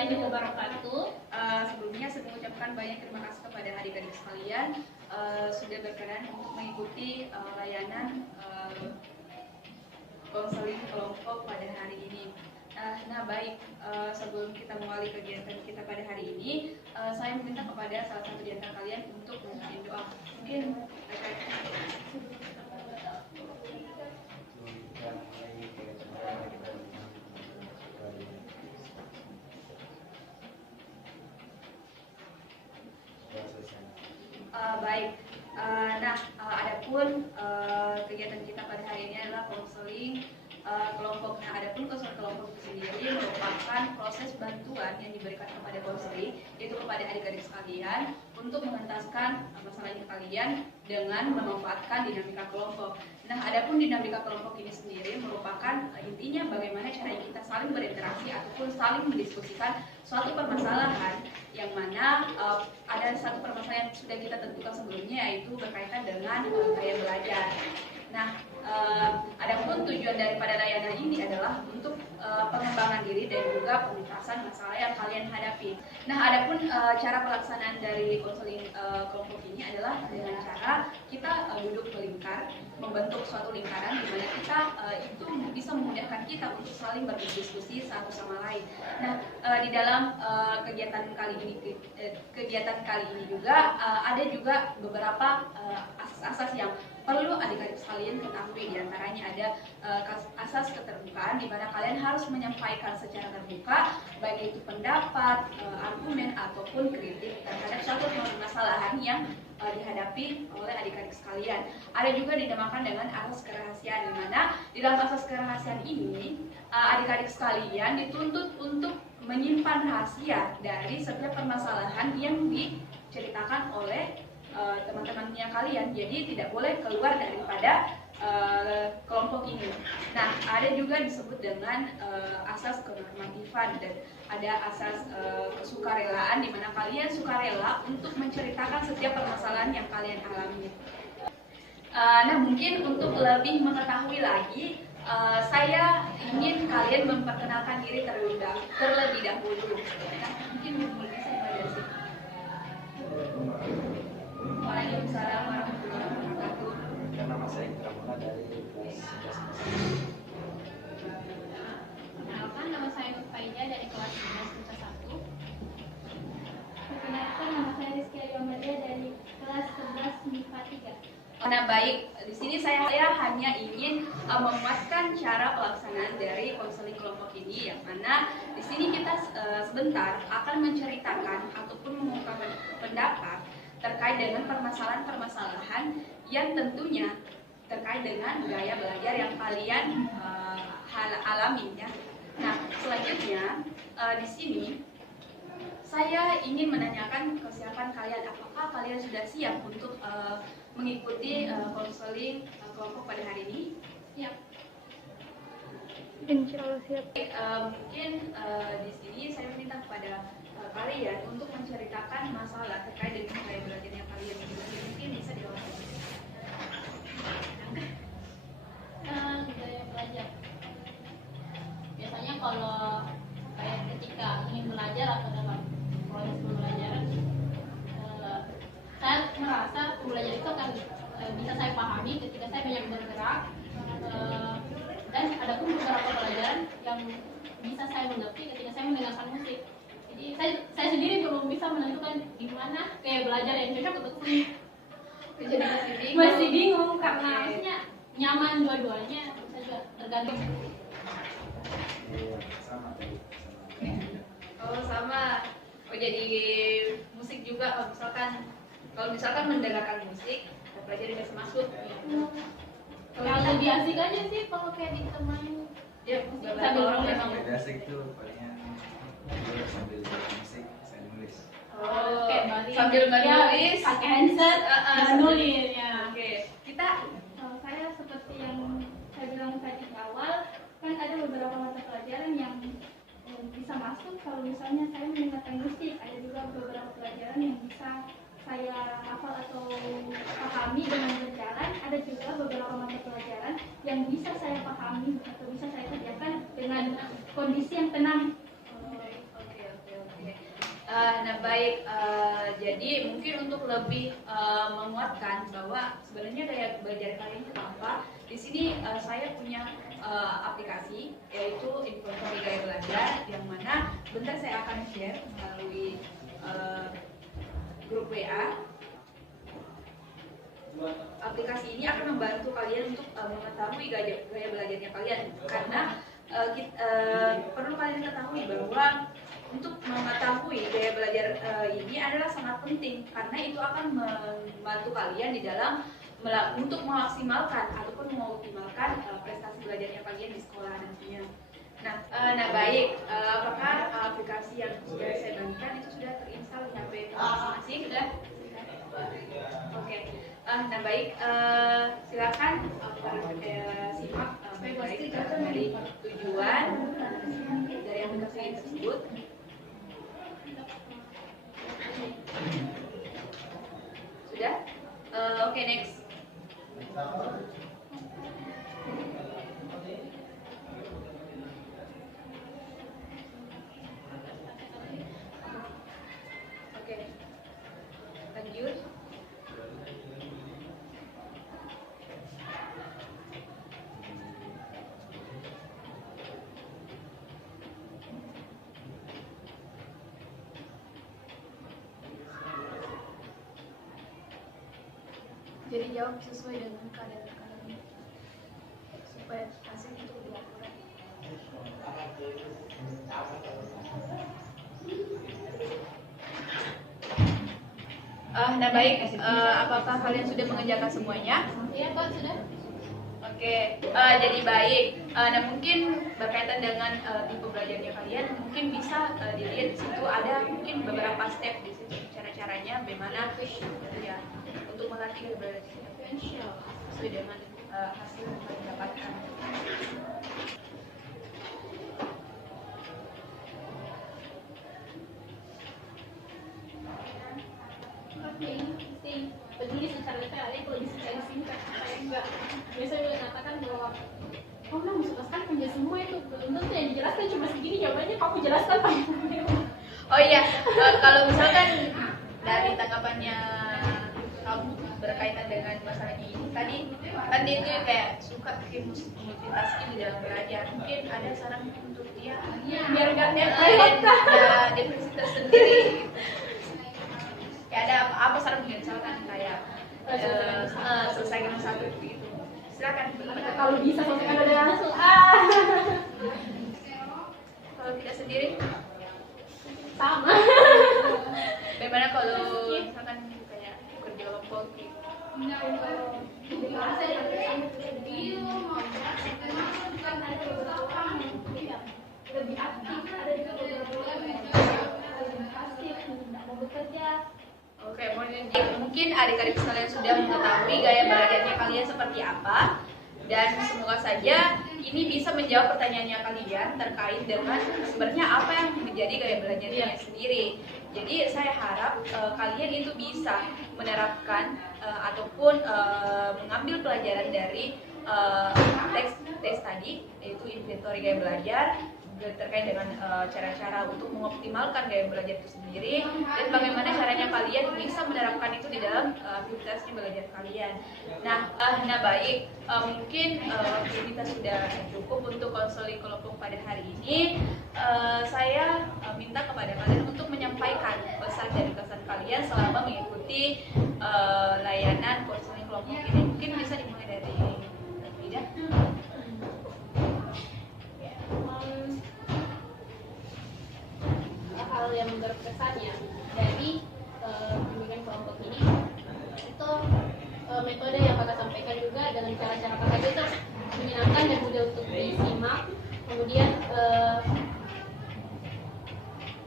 warahmatullahi wabarakatuh. Sebelumnya saya mengucapkan banyak terima kasih kepada adik-adik sekalian sudah berkenan untuk mengikuti layanan konseling kelompok pada hari ini. Nah baik, sebelum kita mengawali kegiatan kita pada hari ini, saya meminta kepada salah satu di antara kalian untuk memimpin doa. Mungkin baik. Adapun kegiatan kita pada hari ini adalah konseling kelompok. Nah, adapun konseling kelompok itu sendiri merupakan proses bantuan yang diberikan kepada konseling, yaitu kepada adik-adik sekalian untuk mengentaskan masalahnya kalian dengan memanfaatkan dinamika kelompok. Nah, adapun dinamika kelompok ini sendiri merupakan intinya bagaimana cara kita saling berinteraksi ataupun saling mendiskusikan suatu permasalahan yang mana ada satu permasalahan yang sudah kita tentukan sebelumnya, yaitu berkaitan dengan gaya belajar. Nah, adapun tujuan daripada layanan ini adalah untuk pengembangan diri dan juga pengentasan masalah yang kalian hadapi. Nah, adapun cara pelaksanaan dari konseling kelompok ini adalah dengan cara kita duduk melingkar, membentuk suatu lingkaran di mana kita itu bisa memudahkan kita untuk saling berdiskusi satu sama lain. Nah, di dalam kegiatan kali ini juga ada juga beberapa asas-asas yang perlu adik-adik sekalian ketahui. Di antaranya ada asas keterbukaan, di mana kalian harus menyampaikan secara terbuka baik itu pendapat, argumen ataupun kritik terhadap suatu permasalahan yang dihadapi oleh adik-adik sekalian. Ada juga dinamakan dengan asas kerahasiaan, di mana di dalam asas kerahasiaan ini adik-adik sekalian dituntut untuk menyimpan rahasia dari setiap permasalahan yang diceritakan oleh teman-temannya kalian. Jadi tidak boleh keluar daripada kelompok ini. Nah, ada juga disebut dengan asas kenormatifan dan ada asas kesukarelaan, di mana kalian sukarela untuk menceritakan setiap permasalahan yang kalian alami. Nah, mungkin untuk lebih mengetahui lagi, saya ingin kalian memperkenalkan diri terlebih dahulu. Nah, mungkin bisa dimulai dari sini. Waalaikumsalam warahmatullahi wabarakatuh. Nama saya Indra Mola dari kelas 11. Perkenalkan, nama saya Nurfaida dari kelas 11 MIPA 1. Perkenalkan, nama saya Rizky Ayamadia dari kelas 11 MIPA 3. Nah baik, di sini saya hanya ingin memuaskan cara pelaksanaan dari konseling kelompok ini, yang mana di sini kita sebentar akan menceritakan ataupun mengungkapkan pendapat terkait dengan permasalahan-permasalahan yang tentunya terkait dengan gaya belajar yang kalian alami ya. Nah, selanjutnya di sini saya ingin menanyakan kesiapan kalian. Apakah kalian sudah siap untuk mengikuti konseling kelompok pada hari ini? Siap. Insya Allah siap. Mungkin di sini saya minta kepada kalian untuk menceritakan masalah terkait dengan gaya belajarnya kalian. Mungkin bisa dilakukan. Gaya belajar. Biasanya kalau kayak ketika ingin belajar atau dalam proses pembelajaran, saya merasa pembelajaran itu akan bisa saya pahami ketika saya banyak bergerak, dan ada pun beberapa pelajaran yang bisa saya mengerti ketika saya mendengarkan musik. Jadi saya sendiri belum bisa menentukan di mana gaya belajar yang cocok untuk saya. Jadi Masih bingung karena maksudnya nyaman dua-duanya, bisa juga tergantung. Iya, sama tadi. Oh sama. Oh jadi musik juga. Kalau misalkan mendengarkan musik, pelajaran bisa masuk. Kalau lebih asik aja sih kalau kayak ditemani. Ya, Sambil orang nulis. memang. Beda asik tuh palingnya dulu sambil musik saya nulis. Oh, Kayak balik. sambil menulis, Ya, pakai handset, menulis ya. Oke, kita Saya seperti yang saya bilang tadi di awal, kan ada beberapa mata pelajaran yang bisa masuk kalau misalnya saya mendengarkan musik. Ada juga beberapa pelajaran yang bisa saya hafal atau pahami dengan berjalan. Ada juga beberapa mata pelajaran yang bisa saya pahami atau bisa saya kerjakan dengan kondisi yang tenang. Oke. lebih menguatkan bahwa sebenarnya gaya belajar kalian itu apa. Di sini saya punya aplikasi yaitu Inventory Gaya Belajar, yang mana bentar saya akan share melalui grup WA. Aplikasi ini akan membantu kalian untuk mengetahui gaya belajarnya kalian, karena perlu kalian ketahui bahwa untuk mengetahui gaya belajar ini adalah sangat penting, karena itu akan membantu kalian di dalam untuk memaksimalkan ataupun mengoptimalkan prestasi belajarnya kalian di sekolah nantinya. Nah baik, apakah aplikasi yang sudah saya bagikan itu sudah terinstall di HP masing-masing? Sudah? Oke. Nah baik, silakan simak baik dari tujuan dari aplikasi tersebut. Sudah? Oke, next. Oke, lanjut. Jadi jawab sesuai dengan keadaan kalian supaya hasil itu lebih akurat. Nah baik, apakah kalian sudah mengerjakan semuanya? Iya kok sudah. Oke, jadi baik. Nah mungkin berkaitan dengan tipe belajarnya kalian, mungkin bisa dilihat di situ ada mungkin beberapa step di situ, cara-caranya bagaimana ya untuk melatih belajar sesuai dengan hasil yang kalian dapatkan. Oke, ini mesti peduli secara detail ya, kalau bisa secara singkat saya enggak. Biasanya mengatakan bahwa kamu nggak suka sekali penjelasan semua itu, belum tentu yang dijelaskan cuma segini, jawabannya kamu jelaskan Pak. Oh iya, kalau misalkan dari tanggapannya kamu berkaitan dengan masalah ini tadi, kan dia itu kayak suka bikin multitasking di dalam belajar. Mungkin ada saran untuk dia Biar nggak depresi tersendiri. Ya ada apa saran mungkin misalkan kayak selesaikan satu gitu. Silakan. kalau bisa selesaikan ada langsung. Kalau tidak sendiri, Sama. bagaimana kalau misalkan kayak kerja kelompok gitu? Lebih aktif, ada juga beberapa orang yang lebih pasif, tidak mau bekerja. Oke, mungkin adik-adik sekalian sudah mengetahui gaya belajarnya kalian seperti apa, dan semoga saja ini bisa menjawab pertanyaannya kalian terkait dengan sebenarnya apa yang menjadi gaya belajarnya sendiri. Jadi saya harap kalian itu bisa menerapkan ataupun mengambil pelajaran dari teks tadi, yaitu inventory gaya belajar, terkait dengan cara-cara untuk mengoptimalkan gaya belajar itu sendiri, dan bagaimana caranya kalian bisa menerapkan itu di dalam aktivitasnya belajar kalian. Nah baik, mungkin kita sudah cukup untuk konseling kelompok pada hari ini. Saya minta kepada kalian untuk menyampaikan pesan dari kesan kalian selama mengikuti layanan konseling kelompok ini. Mungkin bisa dimulai dari Ida. Hal yang berkesan ya dari bimbingan kelompok ini itu metode yang kakak sampaikan juga dengan cara-cara kakak itu menyenangkan dan mudah untuk disimak, kemudian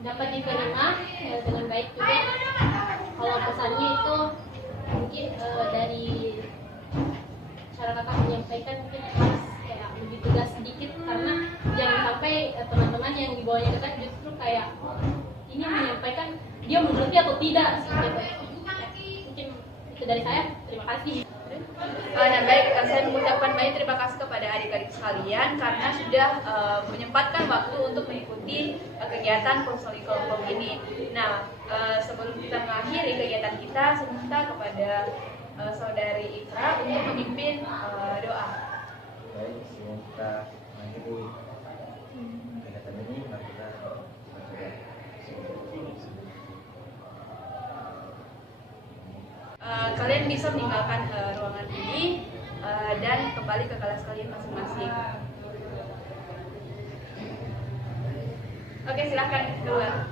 dapat diterima dengan baik juga. Kalau pesannya itu mungkin dari cara kakak menyampaikan mungkin harus kayak lebih tegas sedikit, karena jangan sampai teman-teman yang di bawahnya kakak justru kayak ini menyampaikan dia mengerti atau tidak gitu. Mungkin itu dari saya. Terima kasih. kasih. Nah baik, saya mengucapkan banyak terima kasih kepada adik-adik sekalian karena sudah menyempatkan waktu untuk mengikuti kegiatan konseling kelompok ini. Nah, sebelum kita mengakhiri kegiatan kita, saya minta kepada saudari Ikra untuk memimpin doa. Baik, sebelum kita mengakhiri kegiatan ini, mari kita berdoa. Kalian bisa meninggalkan ruangan ini dan kembali ke kelas kalian masing-masing. Oke, silakan keluar.